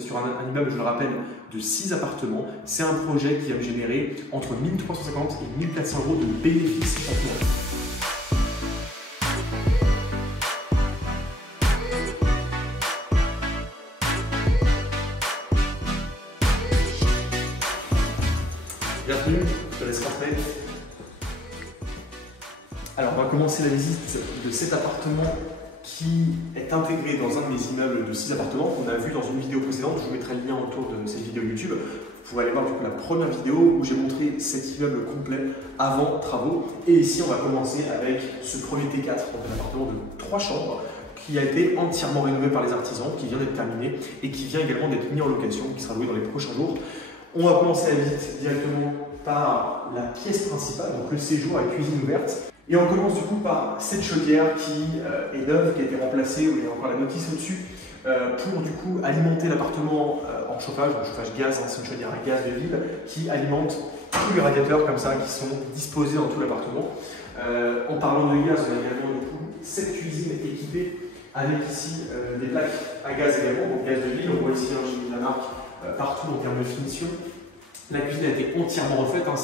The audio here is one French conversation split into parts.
sur un immeuble, je le rappelle, de 6 appartements. C'est un projet qui va me générer entre 1350 et 1400 euros de bénéfices par mois. Bienvenue, je te laisse rentrer. Alors, on va commencer la visite de cet appartement qui est intégré dans un de mes immeubles de 6 appartements qu'on a vu dans une vidéo précédente. Je vous mettrai le lien autour de cette vidéo YouTube. Vous pourrez aller voir du coup, la première vidéo où j'ai montré cet immeuble complet avant travaux. Et ici, on va commencer avec ce premier T4, donc un appartement de 3 chambres qui a été entièrement rénové par les artisans, qui vient d'être terminé et qui vient également d'être mis en location, qui sera loué dans les prochains jours. On va commencer la visite directement par la pièce principale, donc le séjour avec cuisine ouverte. Et on commence du coup par cette chaudière qui est neuve, qui a été remplacée, où il y a encore la notice au-dessus, pour du coup alimenter l'appartement en chauffage, donc chauffage gaz, hein, c'est une chaudière à gaz de ville, qui alimente tous les radiateurs comme ça, qui sont disposés dans tout l'appartement. En parlant de gaz, on a également du coup cette cuisine équipée avec ici des plaques à gaz également, donc gaz de ville, on voit ici j'ai mis la marque partout en termes de finition. La cuisine a été entièrement refaite, hein.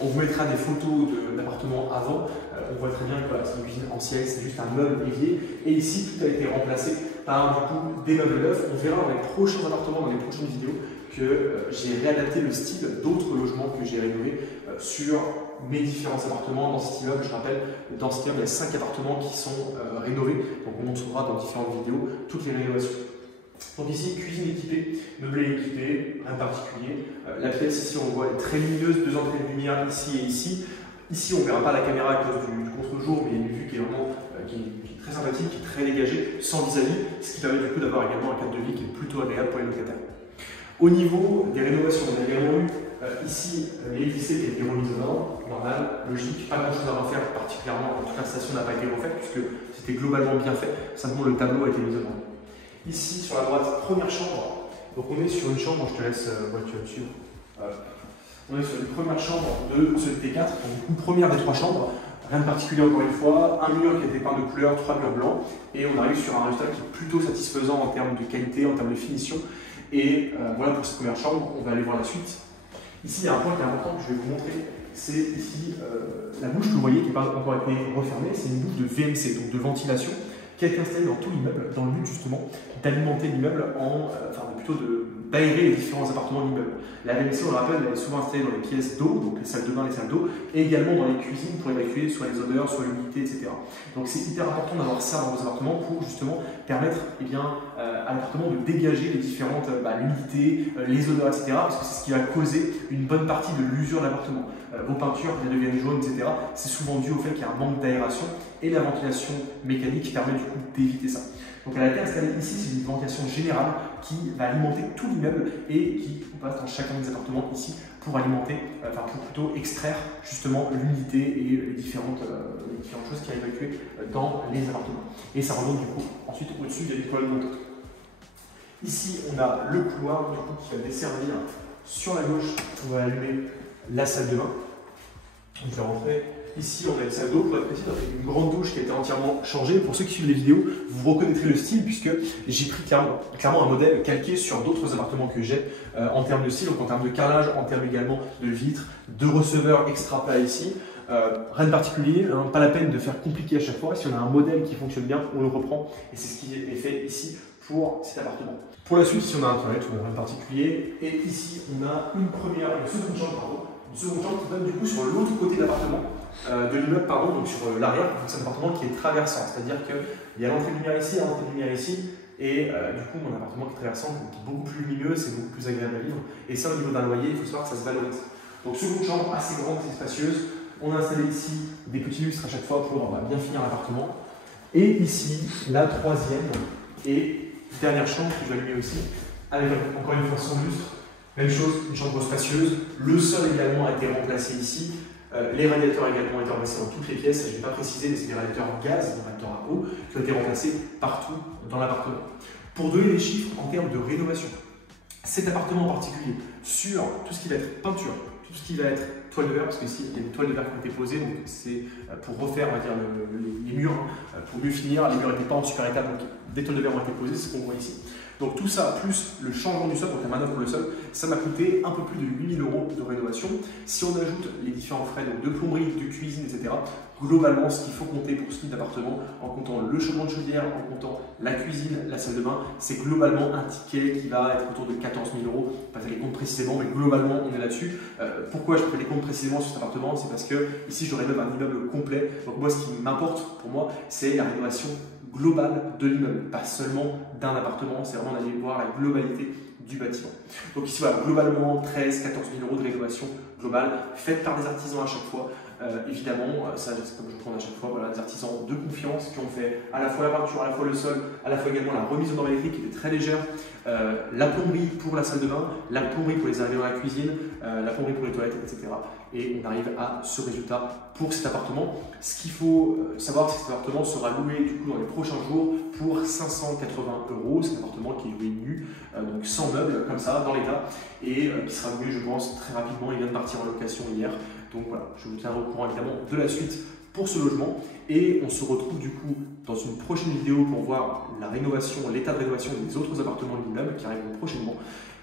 On vous mettra des photos de l'appartement avant, on voit très bien que voilà, c'est une cuisine ancienne, c'est juste un meuble évier. Et ici, tout a été remplacé par du coup, des meubles neufs. On verra dans les prochains appartements, dans les prochaines vidéos, que j'ai réadapté le style d'autres logements que j'ai rénovés sur mes différents appartements dans cet immeuble. Je rappelle, dans cet immeuble, il y a 5 appartements qui sont rénovés. Donc on montrera dans différentes vidéos toutes les rénovations. Donc ici, cuisine équipée, meublé équipé, rien de particulier. La pièce ici, on voit, elle est très lumineuse, 2 entrées de lumière ici et ici. Ici, on ne verra pas la caméra à cause du contre-jour, mais il y a une vue qui est vraiment qui est très sympathique, qui est très dégagée, sans vis-à-vis, ce qui permet du coup d'avoir également un cadre de vie qui est plutôt agréable pour les locataires. Au niveau des rénovations, on a également eu ici l'électricité qui a été remise aux normes, normal, logique, pas grand chose à refaire particulièrement, en tout cas la station n'a pas été refaite puisque c'était globalement bien fait, simplement le tableau a été mis aux normes. Ici, sur la droite, première chambre. Donc on est sur une chambre, je te laisse tu vas suivre. On est sur une première chambre de ce T4, donc une première des 3 chambres. Rien de particulier encore une fois, un mur qui a été peint de couleur, 3 murs blancs. Et on arrive sur un résultat qui est plutôt satisfaisant en termes de qualité, en termes de finition. Et voilà pour cette première chambre, on va aller voir la suite. Ici, il y a un point qui est important que je vais vous montrer. C'est ici la bouche que vous voyez qui n'est pas encore été refermée. C'est une bouche de VMC, donc de ventilation, qui a été installée dans tout l'immeuble, dans le but justement d'alimenter l'immeuble plutôt d'aérer les différents appartements de l'immeuble. La VMC, on le rappelle, elle est souvent installée dans les pièces d'eau, donc les salles de bain, les salles d'eau, et également dans les cuisines pour évacuer soit les odeurs, soit l'humidité, etc. Donc c'est hyper important d'avoir ça dans vos appartements pour justement permettre à l'appartement de dégager les différentes l'humidité, les odeurs, etc. Parce que c'est ce qui va causer une bonne partie de l'usure de l'appartement. Vos peintures qui deviennent jaunes, etc. C'est souvent dû au fait qu'il y a un manque d'aération et la ventilation mécanique permet du coup d'éviter ça. Donc elle a été installée ici, c'est une ventilation générale qui va alimenter tout l'immeuble et qui passe dans chacun des appartements ici pour alimenter, pour plutôt extraire justement l'humidité et les différentes choses qui sont évacuées dans les appartements. Et ça remonte du coup ensuite au-dessus des toiles montantes. Ici on a le couloir du coup, qui va desservir sur la gauche, on va allumer la salle de bain. On va rentrer. Ici, on a une salle d'eau, pour être précis, avec une grande douche qui a été entièrement changée. Pour ceux qui suivent les vidéos, vous reconnaîtrez le style puisque j'ai pris clairement un modèle calqué sur d'autres appartements que j'ai en termes de style, donc en termes de carrelage, en termes également de vitres, de receveurs extra plats ici. Rien de particulier, hein, pas la peine de faire compliqué à chaque fois. Si on a un modèle qui fonctionne bien, on le reprend et c'est ce qui est fait ici pour cet appartement. Pour la suite, ici on a un toilette, rien de particulier. Et ici, on a une seconde chambre, pardon. Une seconde chambre qui donne du coup sur l'autre côté de l'appartement, de l'immeuble, donc sur l'arrière, c'est un appartement qui est traversant, c'est-à-dire qu'il y a l'entrée de lumière ici, l'entrée de lumière ici, et du coup mon appartement qui est traversant, qui est beaucoup plus lumineux, c'est beaucoup plus agréable à vivre, et ça au niveau d'un loyer, il faut savoir que ça se valorise. Donc seconde chambre assez grande, assez spacieuse, on a installé ici des petits lustres à chaque fois pour bien finir l'appartement, et ici la troisième et dernière chambre que je vais allumer aussi, avec encore une fois son lustre. Même chose, une chambre spacieuse. Le sol également a été remplacé ici. Les radiateurs également ont été remplacés dans toutes les pièces. Je ne vais pas préciser, mais c'est des radiateurs gaz, des radiateurs à eau, qui ont été remplacés partout dans l'appartement. Pour donner les chiffres en termes de rénovation, cet appartement en particulier, sur tout ce qui va être peinture, tout ce qui va être toile de verre, parce qu'ici il y a des toiles de verre qui ont été posées, donc c'est pour refaire on va dire, les murs, pour mieux finir. Les murs n'étaient pas en super état, donc des toiles de verre ont été posées, c'est ce qu'on voit ici. Donc tout ça, plus le changement du sol, donc la manœuvre pour le sol, ça m'a coûté un peu plus de 8 000 € de rénovation. Si on ajoute les différents frais donc de plomberie, de cuisine, etc., globalement, ce qu'il faut compter pour ce type d'appartement, en comptant le changement de chaudière, en comptant la cuisine, la salle de bain, c'est globalement un ticket qui va être autour de 14 000 €. Pas faire les comptes précisément, mais globalement, on est là-dessus. Pourquoi je fais les comptes précisément sur cet appartement? C'est parce que ici, je rénove un immeuble complet. Donc moi, ce qui m'importe pour moi, c'est la rénovation globale de l'immeuble, pas seulement d'un appartement, c'est vraiment d'aller voir la globalité du bâtiment. Donc ici, voilà, globalement, 13 000 14 000 € de rénovation globale, faite par des artisans à chaque fois. Évidemment, ça c'est comme je prends à chaque fois, voilà, des artisans de confiance qui ont fait à la fois la peinture, à la fois le sol, à la fois également la remise aux normes électriques qui était très légère, la plomberie pour la salle de bain, la plomberie pour les arrivées dans la cuisine, la plomberie pour les toilettes, etc. Et on arrive à ce résultat pour cet appartement. Ce qu'il faut savoir, c'est que cet appartement sera loué du coup dans les prochains jours pour 580 €. C'est un appartement qui est loué nu, donc sans meubles, comme ça, dans l'état, et qui sera loué, je pense, très rapidement. Il vient de partir en location hier. Donc voilà, je vous tiendrai au courant évidemment de la suite pour ce logement. Et on se retrouve du coup dans une prochaine vidéo pour voir la rénovation, l'état de rénovation des autres appartements de l'immeuble qui arriveront prochainement.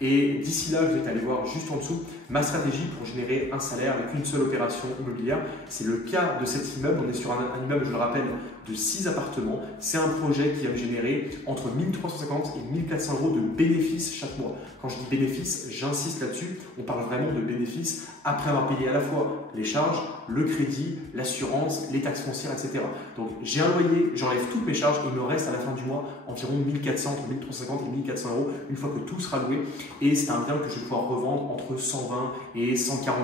Et d'ici là, je vais aller voir juste en dessous ma stratégie pour générer un salaire avec une seule opération immobilière. C'est le cas de cet immeuble. On est sur un immeuble, je le rappelle, de 6 appartements. C'est un projet qui va me générer entre 1 350 et 1 400 € de bénéfices chaque mois. Quand je dis bénéfices, j'insiste là-dessus. On parle vraiment de bénéfices après avoir payé à la fois les charges, le crédit, l'assurance, les taxes foncières, etc. Donc j'ai un loyer, j'enlève toutes mes charges et il me reste à la fin du mois environ 1 400, entre 1 350 et 1 400 € une fois que tout sera loué. Et c'est un bien que je vais pouvoir revendre entre 120 et 140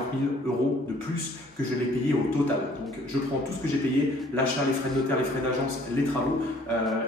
000 € de plus que je l'ai payé au total. Donc je prends tout ce que j'ai payé, l'achat, les frais de notaire, les frais d'agence, les travaux,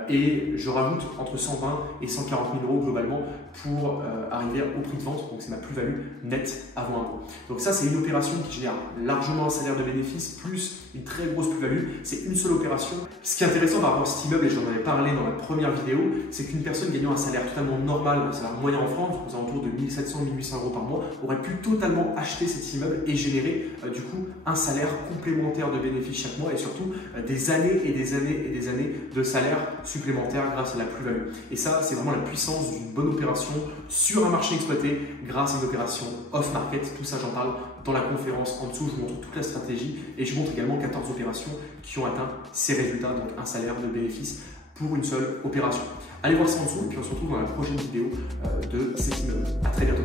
et je rajoute entre 120 et 140 000 € globalement pour arriver au prix de vente. Donc c'est ma plus-value nette avant impôt. Donc ça, c'est une opération qui génère largement un salaire de bénéfice plus une très grosse plus-value. C'est une seule opération. Ce qui est intéressant par rapport à cet immeuble, et j'en avais parlé dans la première vidéo, c'est qu'une personne gagnant un salaire totalement normal, un salaire moyen en France, aux alentours de 1 700 1 800 € par mois, aurait pu totalement acheter cet immeuble et générer du coup un salaire complémentaire de bénéfice chaque mois et surtout des années et des années et des années de salaire supplémentaire grâce à la plus-value. Et ça, c'est vraiment la puissance d'une bonne opération sur un marché exploité grâce à une opération off-market. Tout ça, j'en parle dans la conférence en dessous. Je vous montre toute la stratégie et je montre également 14 opérations qui ont atteint ces résultats, donc un salaire de bénéfice pour une seule opération. Allez voir ça en dessous et puis on se retrouve dans la prochaine vidéo de cet immeuble. À très bientôt.